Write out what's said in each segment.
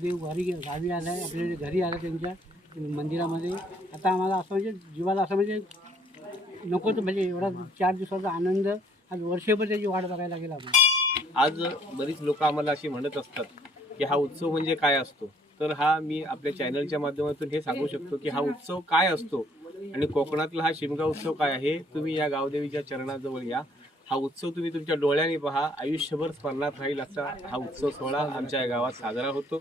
देव गावी आला आहे, आपल्या घरी आला त्यांच्या मंदिरामध्ये. आता आम्हाला असं म्हणजे जीवाला असं म्हणजे नकोच, म्हणजे एवढा 4 दिवसाचा आनंद आज वर्षभर त्याची वाट बघायला लागेल आम्हाला. आज बरीच लोक आम्हाला अशी म्हणत असतात की हा उत्सव म्हणजे काय असतो. तर हा मी आपल्या चॅनलच्या माध्यमातून हे सांगू शकतो की हा उत्सव काय असतो आणि कोकणातला हा शिमगा उत्सव काय आहे. तुम्ही या गावदेवीच्या चरणाजवळ या, हा उत्सव तुम्ही तुमच्या डोळ्यांनी पहा, आयुष्यभर स्मरणात राहील असा हा उत्सव सोहळा आमच्या या गावात साजरा होतो.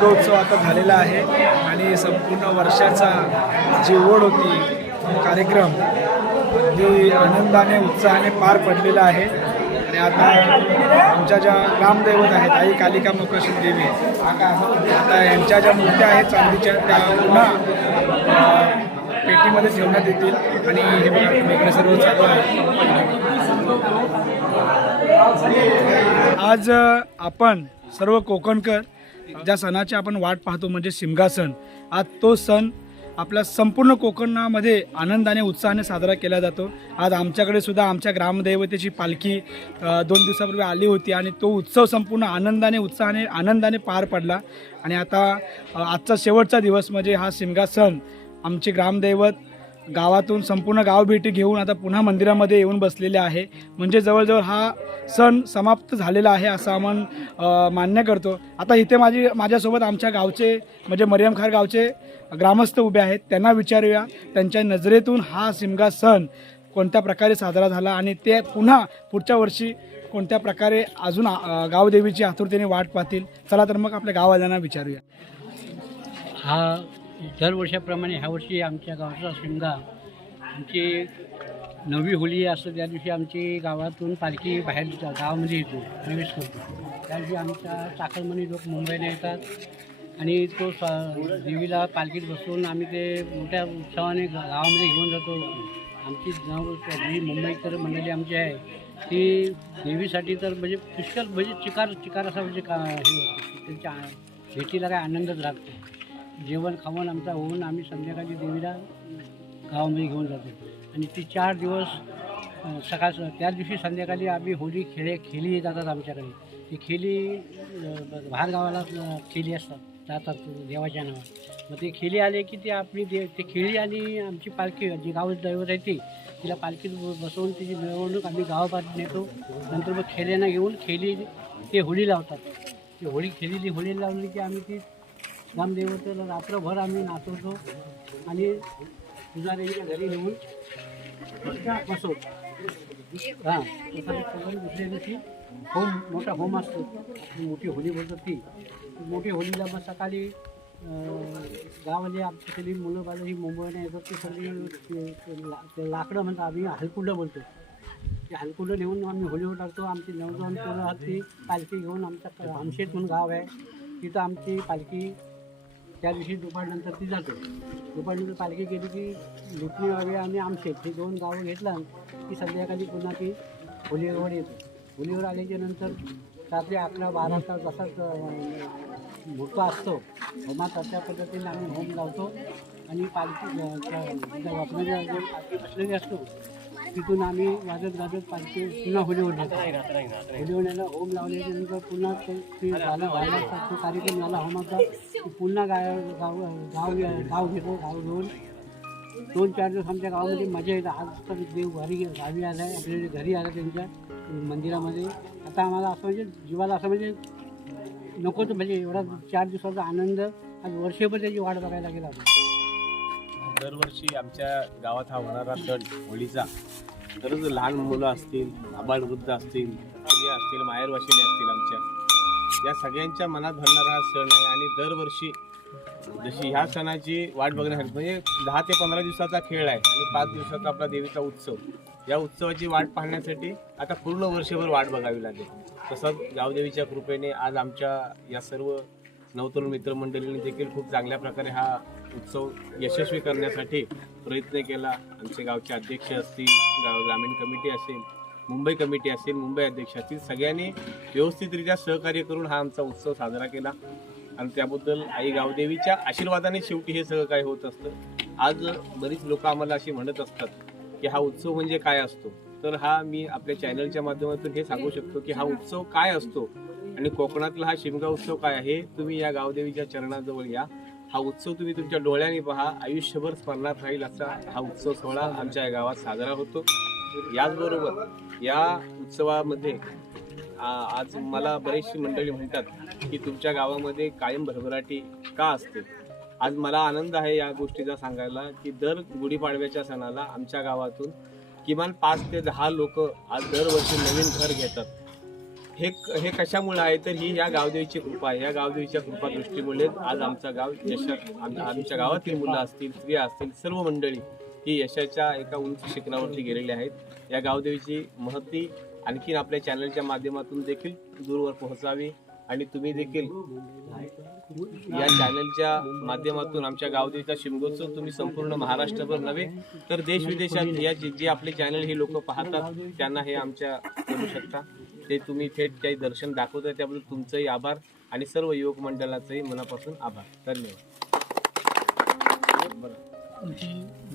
शिमगोत्सव आता झालेला आहे आणि संपूर्ण वर्षाचा जी ओढ होती कार्यक्रम अगदी आनंदाने उत्साहाने पार पडलेला आहे. आणि आता आमच्या ज्या ग्रामदैवत आहेत आई कालिका मोकाशील देवी, आता यांच्या ज्या मूर्त्या आहेत चांदीच्या त्या पुन्हा पेटीमध्ये ठेवण्यात येतील. आणि हे बघा इकडे सर्व चालू आहे. आज आपण सर्व कोकणकर ज्या सणाची आपण वाट पाहतो म्हणजे शिमगा सण, आज तो सण आपल्या संपूर्ण कोकणामध्ये आनंदाने उत्साहाने साजरा केला जातो. आज आमच्याकडे सुद्धा आमच्या ग्रामदैवतेची पालखी 2 दिवसापूर्वी आली होती आणि तो उत्सव संपूर्ण आनंदाने उत्साहाने आनंदाने पार पडला. आणि आता आजचा शेवटचा दिवस म्हणजे हा शिमगा सण आमचे ग्रामदैवत गावातून संपूर्ण गाव भेटी घेऊन आता पुन्हा मंदिरामध्ये येऊन बसलेले आहे. म्हणजे जवळजवळ हा सण समाप्त झालेला आहे असं आपण मान्य करतो. आता इथे माझ्यासोबत आमच्या गावचे म्हणजे मरियमखार गावचे ग्रामस्थ उभे आहेत. त्यांना विचारूया त्यांच्या नजरेतून हा शिमगा सण कोणत्या प्रकारे साजरा झाला आणि ते पुन्हा पुढच्या वर्षी कोणत्या प्रकारे अजून गावदेवीची आतुरतेने वाट पाहतील. चला तर मग आपल्या गाववाल्यांना विचारूया. हा दरवर्षाप्रमाणे ह्या वर्षी आमच्या गावाचा शिमगा आमची 9वी होळी असतं त्या दिवशी आमची गावातून पालखी बाहेर गावामध्ये येतो, प्रवेश करतो. त्या दिवशी आमच्या चाकरमनी लोक मुंबईला येतात आणि तो देवीला पालखीत बसवून आम्ही ते मोठ्या उत्सवाने गावामध्ये घेऊन जातो. आमची जी मुंबईकर मंडळी आमची आहे ती देवीसाठी तर म्हणजे पुष्कळ म्हणजे चिकार असा म्हणजे हे होतं. त्यांच्या भेटीला काय आनंदच लागतो. जेवण खावण आमचा होऊन आम्ही संध्याकाळी देवीला गावामध्ये घेऊन जातो. आणि ती 4 दिवस सकाळ त्या दिवशी संध्याकाळी आम्ही होळी खेळी जातात आमच्याकडे. ती खेळी बाहेर गावाला खेळी जातात देवाच्या नावात. मग ते खेळी आले की ते आपली ते खेळी आणि आमची पालखी जी गाव दैवत आहे तिला पालखीत बसवून तिची मिरवणूक आम्ही गावापासून नेतो. नंतर मग खेळ्यांना घेऊन खेळी ते होळी लावतात. ती होळी लावली की आम्ही ती ग्रामदेवतेला रात्रभर आम्ही नाचवतो आणि पुजाऱ्यांच्या घरी नेऊन बसवतो. हां, दुसऱ्या दिवशी मोठा होम असतो. मोठी होळी बोलतो ती मोठी होळीला मग सकाळी गावामध्ये आमची सगळी मुलं बाळं ही मुंबईला येतात. ती सगळी ते लाकडं म्हणतात, आम्ही हलकुंडं बोलतो. ते हलकुंडं नेऊन आम्ही होळीवर टाकतो. आमची 9 जण पोरं ती पालखी घेऊन आमच्या आमशेत म्हणून गाव आहे तिथं आमची पालखी त्या दिवशी दुपारनंतर ती जातो. दुपारनंतर पालखी गेली की लुटणी वगैरे आणि आमशेत हे 2 गावं घेतलं की संध्याकाळी पुन्हा ती होळीवर येतो. होळीवर आल्याच्या नंतर रात्री 11-12 तास जसाच मुहूर्त असतो होमाचा त्या पद्धतीने आम्ही होम लावतो. आणि पालखी जे पालखी बसलेली असतो तिथून आम्ही वाजत पालखी पुन्हा होळीवर येतो. होळीवर होम लावल्याच्यानंतर पुन्हा ते झाला तो कार्यक्रम झाला होमाचा की पुन्हा गाव घेतो. गाव घेऊन 2-4 दिवस आमच्या गावामध्ये मजा येते. आज तर देव गावी आला आहे, आपल्या घरी आला त्यांच्या मंदिरामध्ये. आता आम्हाला असं म्हणजे जीवाला असं म्हणजे नको तर म्हणजे एवढा 4 दिवसाचा आनंद आज वर्षभर त्याची वाट बघायला गेला. दरवर्षी आमच्या गावात हा होणारा सण होळीचा दररोज लहान मुलं असतील, आबालवृद्ध असतील, स्त्रिया असतील, माहेरवाशिनी असतील, आमच्या या सगळ्यांच्या मनात भरणारा हा सण आहे. आणि दरवर्षी जशी ह्या सणाची वाट बघण्यासाठी म्हणजे 10 ते 15 दिवसाचा खेळ आहे आणि 5 दिवसाचा आपला देवीचा उत्सव. या उत्सवाची वाट पाहण्यासाठी आता पूर्ण वर्षभर वाट बघावी लागेल. तसंच गावदेवीच्या कृपेने आज आमच्या या सर्व नवतरुण मित्रमंडळींनी देखील खूप चांगल्या प्रकारे हा उत्सव यशस्वी करण्यासाठी प्रयत्न केला. आमचे गावचे अध्यक्ष असतील, ग्रामीण कमिटी असेल, मुंबई कमिटी असेल, मुंबई अध्यक्ष असतील, सगळ्यांनी व्यवस्थितरित्या सहकार्य करून हा आमचा उत्सव साजरा केला. आणि त्याबद्दल आई गावदेवीच्या आशीर्वादाने शेवटी हे सगळं काय होत असतं. आज बरीच लोक आम्हाला अशी म्हणत असतात की हा उत्सव म्हणजे काय असतो. तर हा मी आपल्या चॅनलच्या माध्यमातून हे सांगू शकतो की हा उत्सव काय असतो आणि कोकणातला हा शिमगा उत्सव काय आहे. तुम्ही या गावदेवीच्या चरणाजवळ या. हा उत्सव तुम्ही तुमच्या डोळ्यांनी पहा. आयुष्यभर स्मरणात राहील असा हा उत्सव सोहळा आमच्या या गावात साजरा होतो. याचबरोबर या उत्सवामध्ये आज मला बरीचशी मंडळी म्हणतात की तुमच्या गावामध्ये कायम भरभराटी का असते. आज मला आनंद आहे या गोष्टीचा सांगायला की दर गुढीपाडव्याच्या सणाला आमच्या गावातून किमान 5 ते 10 लोक आज दरवर्षी नवीन घर घेतात. हे कशामुळे आहे तर ही या गावदेवीची कृपा आहे. या गावदेवीच्या कृपा दृष्टीमुळे आज आमचं गाव आमच्या गावातील मुलं असतील, स्त्रिया असतील, सर्व मंडळी ही यशाच्या एका उंच शिखरावरती गेलेली आहेत. या गावदेवीची महती आणखीन आपल्या चॅनलच्या माध्यमातून देखील दूरवर पोहोचावी आणि तुम्ही देखील या चॅनलच्या माध्यमातून आमच्या गावदेवीचा शिमगोत्सव तुम्ही संपूर्ण महाराष्ट्रभर नव्हे तर देश विदेशात या जे आपले चॅनल हे लोक पाहतात त्यांना हे आमच्या करू शकता. ते तुम्ही थेट काही दर्शन दाखवताय त्याबद्दल तुमचंही आभार आणि सर्व युवक मंडळाचंही मनापासून आभार. धन्यवाद. आमची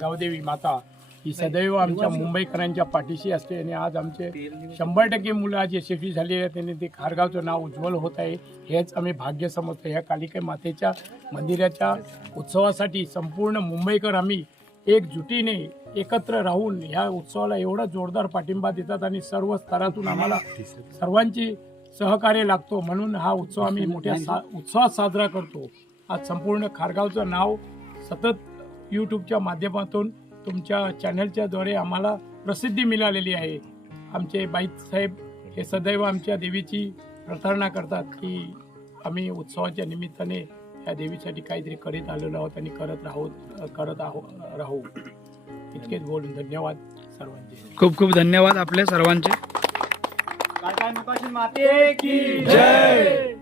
गावदेवी माता ही सदैव आमच्या मुंबईकरांच्या पाठीशी असते आणि आज आमचे 100% मुलं आज यशस्वी झालेले आहेत आणि ते खारगावचं नाव उज्ज्वल होत आहे. हेच आम्ही भाग्य समजतो. ह्या कालिका मातेच्या मंदिराच्या उत्सवासाठी संपूर्ण मुंबईकर आम्ही एकजुटीने एकत्र राहून ह्या उत्सवाला एवढा जोरदार पाठिंबा देतात आणि सर्व स्तरातून आम्हाला सर्वांची सहकार्य लागतो. म्हणून हा उत्सव आम्ही मोठ्या उत्साहात साजरा करतो. आज संपूर्ण खारगावचं नाव सतत यूट्यूबच्या माध्यमातून तुमच्या चॅनलच्या द्वारे आम्हाला प्रसिद्धी मिळालेली आहे. आमचे बाईत साहेब हे सदैव आमच्या देवीची प्रार्थना करतात की आम्ही उत्सवाच्या निमित्ताने ह्या देवीसाठी काहीतरी करीत आलेलो आहोत आणि करत राहू. इतकेच बोलून धन्यवाद सर्वांचे. खूप खूप धन्यवाद आपल्या सर्वांचे. माते की जय.